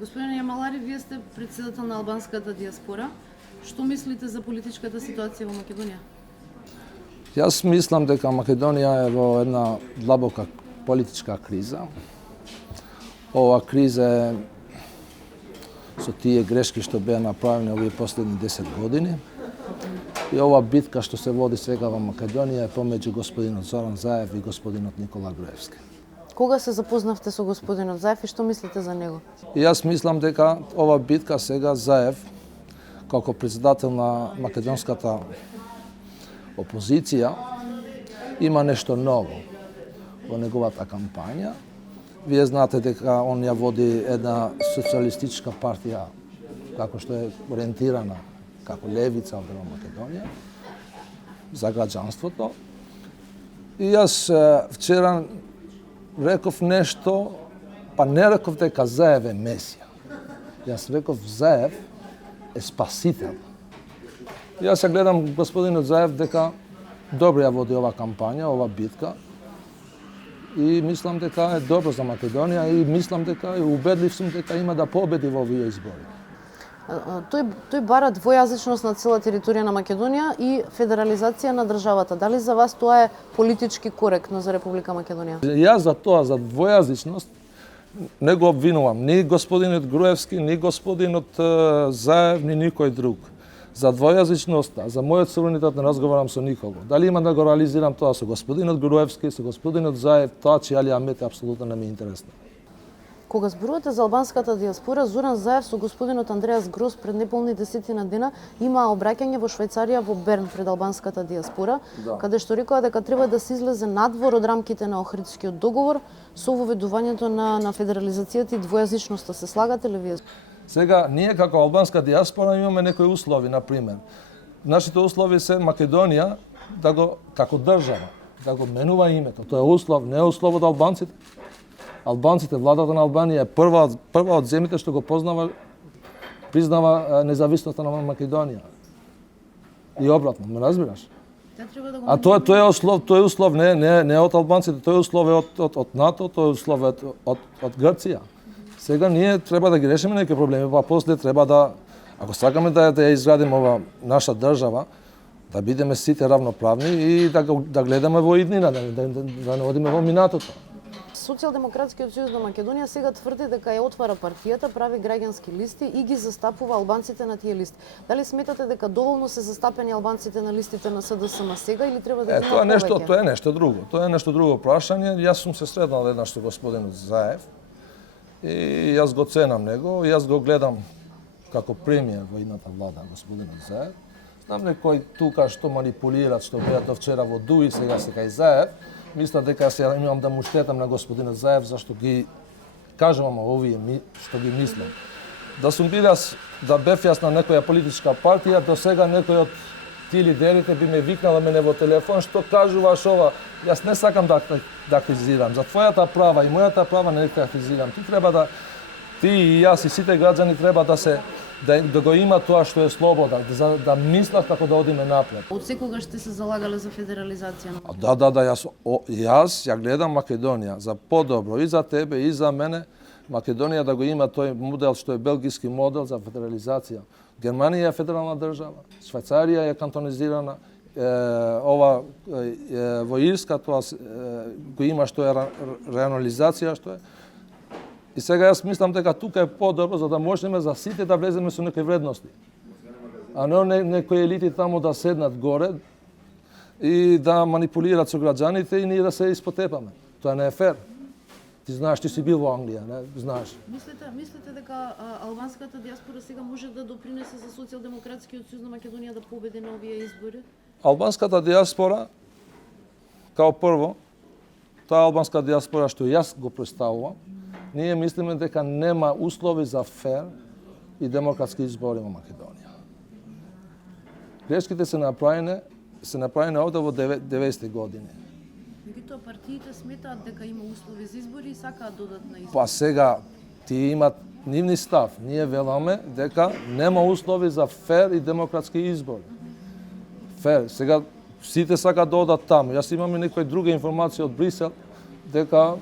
Господин Јамалари, вие сте председател на албанската диаспора. Што мислите за политичката ситуација во Македонија? Јас мислам дека Македонија е во една длабока политичка криза. Ова криза е со тие грешки што беа направени овие последни 10 години. И ова битка што се води сега во Македонија е помеѓу господинот Зоран Заев и господинот Никола Груевски. Кога се запознавте со господинот Заев и што мислите за него? И јас мислам дека ова битка сега Заев, како председател на македонската опозиција, има нешто ново во неговата кампања. Вие знаете дека он ја води една социјалистичка партија, како што е ориентирана како левица во Македонија, за граѓанството. И јас вчера реков нешто, па не реков дека Заев е Месија. Јас реков Заев е спасител. Јас ја гледам господинот Заев дека добро ја води ова кампања, ова битка. И мислам дека е добро за Македонија и мислам дека и убедлив сум дека има да победи во овие избори. Тој бара двојазичност на цела територија на Македонија и федерализација на државата. Дали за вас тоа е политички коректно за Република Македонија? Јас за тоа, за двојазичност, не го обвинувам ни господинот Груевски, ни господинот Заев, ни никој друг. За двојазичноста, за мојот суверенитет не разговарам со никого. Дали има да го реализирам тоа со господинот Груевски, со господинот Заев, тоа че Али Амет апсолутно не ми е интересно. Кога зборувате за албанската диаспора, Зоран Заев со господинот Андреас Грос пред неполни 10 дена имаа обраќање во Швајцарија во Берн пред албанската диаспора, каде што рекоа дека треба да се излезе надвор од рамките на Охридскиот договор со воведувањето на федерализацијата и двојазичноста. Се слагате ли вие? Сега, ние како албанска диаспора имаме некои услови, на пример. Нашите услови се Македонија да го, како држава, да го менува името. Тоа е услов, не е услов од албанците. Албанците, владата на Албанија е прва од земјите што го признава независноста на Македонија. И обратно, ме разбираш? А тој е услов не од албанците, тој е услов од НАТО, тој е услов од Грција. Сега ние треба да ги решиме некои проблеми, па после треба да, ако сакаме да ја изградиме ова наша држава, да бидеме сите равноправни и да гледаме во иднина, да не одиме во минатото. Социјалдемократскиот сојуз на Македонија сега тврди дека ја отвара партијата, прави граѓански листи и ги застапува албанците на тие листи. Дали сметате дека доволно се застапени албанците на листите на СДСМ сега или треба да ги има повеќе? Тоа е нешто друго. Тоа е нешто друго прашање. Јас сум се сретнал еднаш со господинот Заев и јас го ценам него, јас го гледам како премиер во едната влада господинот Заев. Знам некој тука што манипулираат, што беа до вчера во Дуи, сега се кај Заев. Мислам дека се имам да му штетам на господинот Заев зашто ги кажувам овие што ги мислам. Да сум бил јас, да бев јас на некоја политичка партија, до сега некој од ти лидерите би ме викнал мене во телефон, што кажуваш ова. Јас не сакам да критизирам. За твојата права и мојата права не критизирам. Ти и јас и сите граѓани треба да го има тоа што е слобода, да мислат како да одиме напред. Од секогаш сте се залагале за федерализација? Јас ја гледам Македонија за подобро и за тебе и за мене. Македонија да го има тој модел што е белгиски модел за федерализација. Германија е федерална држава, Швајцарија е кантонизирана, во Ирска тоа го има што е регионализација што е. И сега јас мислам дека тука е подобро за да можеме за сите да влеземе со некои вредности. А не некои елити тамо да седнат горе и да манипулираат со граѓаните и ние да се испотепаме. Тоа не е фер. Ти знаеш, ти си бил во Англија, не? Знаеш. Мислите дека албанската диаспора сега може да допринесе за Социјалдемократскиот сојуз на Македонија да победи на овие избори? Албанската диаспора, као прво, таа албанска диаспора што јас го представувам, ние мислиме дека нема услови за фер и демократски избори во Македонија. Грешките се направени овде во 90-ти години. Меѓутоа партиите сметаат дека има услови за избори и сакаат додатна избори. Па сега ти имат нивни став. Ние веламе дека нема услови за фер и демократски избори. Фер, сега сите сакаат да одат таму. Јас имам и некои други информации од Брисел дека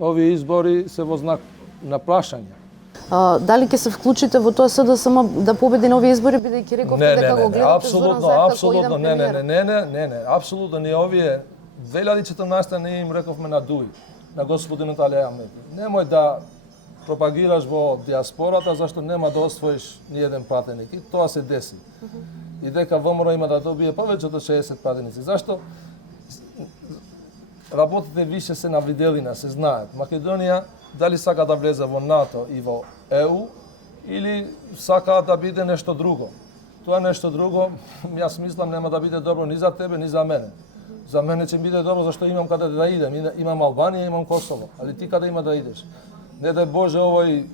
овие избори се во знак на прашање. Дали ќе се вклучите во тоа СДСМ да победи на овие избори, бидејќи рековте дека го гледате Зоран Заев како иден премиер? Не, апсолутно не овие 2014 не им рековме на Дуи, на господинот Али Ахмети. Немој да пропагираш во диаспората зашто нема да освоиш ни еден пратеник и тоа се деси. И дека ВМРО има да добие повеќе од 60 пратеници. Зашто работите више се навиделина, се знаат. Македонија дали сака да влезе во НАТО и во ЕУ или сака да биде нешто друго. Тоа нешто друго, јас мислам, нема да биде добро ни за тебе, ни за мене. За мене ќе биде добро зашто имам каде да идем. Имам Албанија, имам Косово. Али ти каде има да идеш? Не дај Боже овој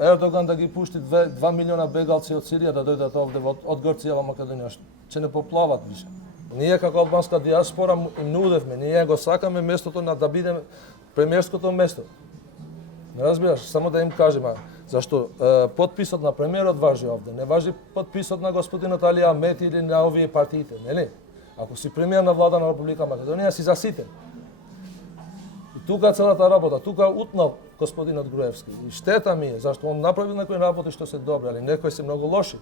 Ердоган да ги пушти 2 милиона бегалци од Сирија да дојдат овде од Грција во Македонија. Ќе не поплават више. Ние како албанска диаспора им нудевме, ние го сакаме местото на да биде премиерското место. Не разбираш, само да им кажеме, зашто потписот на премиерот важи овде, не важи потписот на господинот Али Ахмети или на овие партиите, нели? Ако си премиер на влада на Република Македонија, си за сите. И тука целата работа, тука утнал господинот Груевски. И штета ми е, зашто он направил некои работи што се добри, али некои се многу лоши.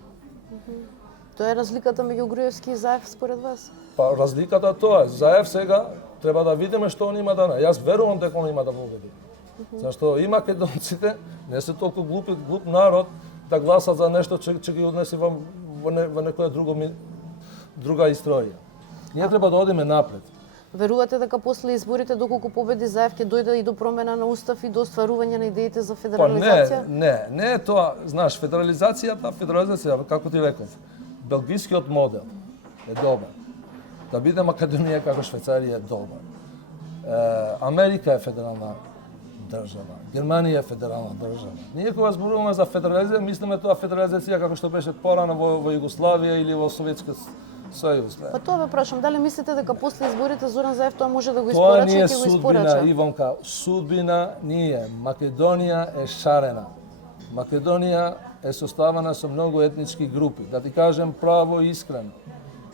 Тоа е разликата меѓу Груевски и Заев според вас? Па разликата тоа е, Заев сега треба да видиме што он има да на. Јас верувам дека он има да победи. Зашто и македонците не се толку глуп народ да гласат за нешто че ги однесе во некоја друга историја. Ние треба да одиме напред. Верувате дека после изборите, доколку победи Заев, ќе дојде и до промена на устав и до остварување на идеите за федерализација? Не е тоа. Знаеш, федерализација, како ти реков, белгискиот модел е добар. Да биде Македонија како Швајцарија е добар. Америка е федерална држава. Германија е федерална држава. Ние кога зборуваме за федерализација, мислиме тоа федерализација како што беше порано во Југославија или во Советскиот Сојуз. Па тоа ве прашам, дали мислите дека после изборите Зоран Заев тоа може да го испорача и ќе го испорача? Тоа не е судбина, Иванка, судбина ние. Македонија е шарена. Македонија е составена со многу етнички групи. Да ти кажем право и искрено.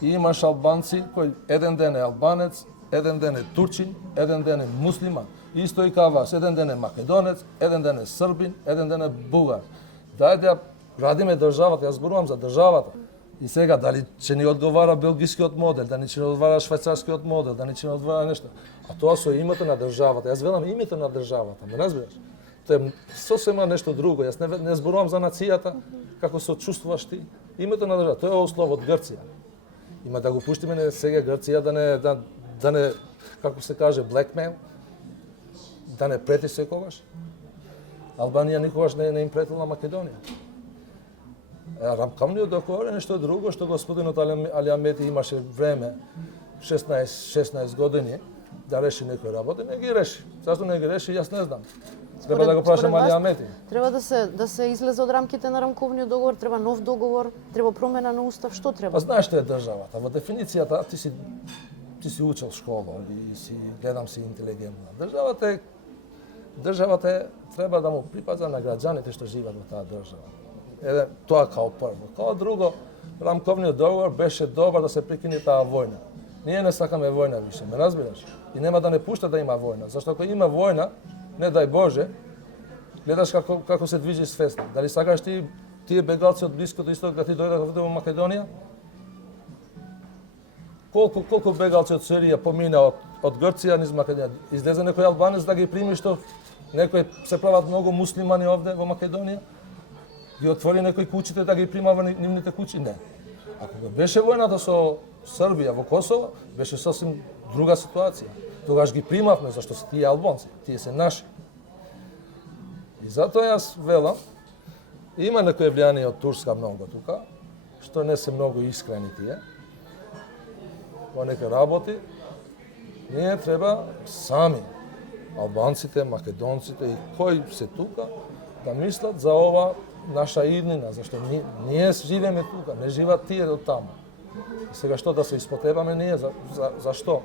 И имаш албанци кој еден ден е албанец, еден ден е турчин, еден ден е муслиман. Исто и кај вас, еден ден е македонец, еден ден е србин, еден ден е бугар. Дајте да градиме државата, јас зборувам за државата. И сега, дали ќе ни одговара белгискиот модел, дали ќе ни одговара швајцарскиот модел, дали ќе ни одговара нешто. А тоа со името на државата. Јас велам името на државата, ме разбираш? Тоа е сосема нешто друго. Јас не зборувам за нацијата, како се чувствуваш ти. Името на државата, тоа е услов од Грција. Има да го пуштиме сега Грција да не, како се каже, blackmail, да не прети секогаш. Албанија никогаш не им претила Македонија. Рамковниот договор е нешто друго што господинот Али Ахмети имаше време 16 години да реши некои работи, не ги реши. Зашто не ги реши, јас не знам. Треба да го прашам Али Ахмети. Треба да се излезе од рамките на рамковниот договор, треба нов договор, треба промена на устав, што треба? Па знаеш што е државата? Во дефиницијата ти си учел школа и си гледам си интелигентна. Државата треба да му припаѓа на граѓаните што живеат во таа држава. Тоа као прво. Као друго, рамковниот договор беше добар да се прекине таа војна. Ние не сакаме војна више, ме разбираш? И нема да не пушта да има војна, зашто ако има војна, не дај Боже, гледаш како се движи свеста. Дали сакаш тие бегалци од Блиското исток да ти дојдат овде во Македонија? Колку бегалци од Сирија помина од Грција низ Македонија? Излезе некој албанец да ги прими што некои се прават многу муслимани овде во Македонија? Ги отвори некои куќите да ги прима во нивните куќи? Не. Ако беше војната со Србија во Косово, беше сосем друга ситуација. Тогаш ги примавме, зашто се тие албанци, тие се наши. И затоа јас велам, има некој влијание од Турска многу тука, што не се многу искрени тие, во некои работи, ние треба сами, албанците, македонците и кои се тука, да мислат за ова наша иднина, зашто ние живееме тука, не живеат тие од таму. И сега што да се испотебаме ние, зашто?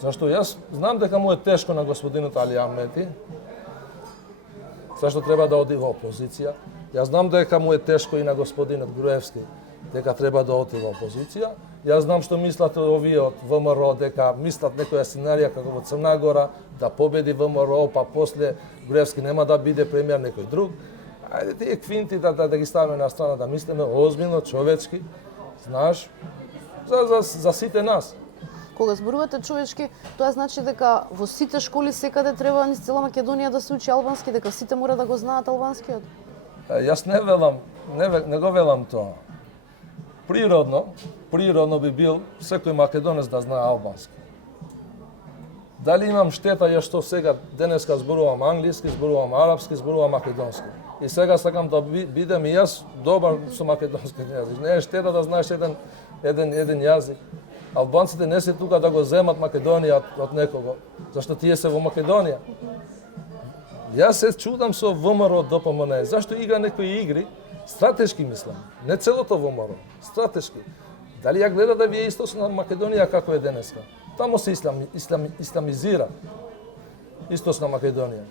Зашто јас знам дека му е тешко на господинот Али Ахмети, зашто треба да оди во опозиција. Јас знам дека му е тешко и на господинот Груевски, дека треба да оди во опозиција. Јас знам што мислат овие од ВМРО, дека мислат некоја сценарија како во Црна Гора, да победи ВМРО, па после Груевски нема да биде премиер некој друг. Ајде тие квинти да ги ставиме на страна, да мислиме озбилно, човечки, знаеш, за сите нас. Кога зборувате човечки, тоа значи дека во сите школи секаде треба низ цела Македонија да се учи албански, дека сите мора да го знаат албанскиот? Јас не го велам тоа. Природно би бил секој македонец да знае албански. Дали имам штета ја што сега денеска зборувам англиски, зборувам арапски, зборувам македонски. И сега сакам да бидем и јас добар со македонски јазик. Не е штета да знаеш еден јазик. Албанците не се тука да го земат Македонија од некого, зашто тие се во Македонија. Јас се чудам со ВМРО ДПМН, зашто игра некои игри, стратешки мислам, не целото ВМРО, стратешки. Дали ја гледа да ви е Источна Македонија како е денеска? Тамо се исламизира Источна Македонија.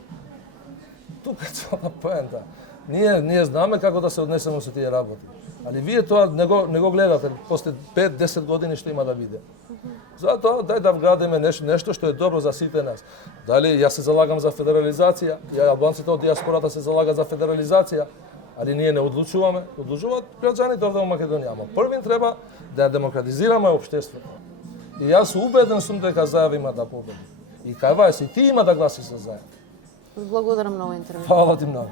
Тука е целата поента. Ние знаме како да се однесеме со тие работи. Али вие тоа не го гледате после 5-10 години што има да биде. Затоа дај да вградиме нешто што е добро за сите нас. Дали јас се залагам за федерализација, албанците од диаспората се залагат за федерализација, али ние не одлучуваме, одлучуваат граѓаните овде во Македонија. Ама првин треба да демократизираме општеството. И јас убеден сум дека Заев има да победи. И кај вас и ти има да гласиш за Заев. Благодарам на овој интервју. Фала ти многу.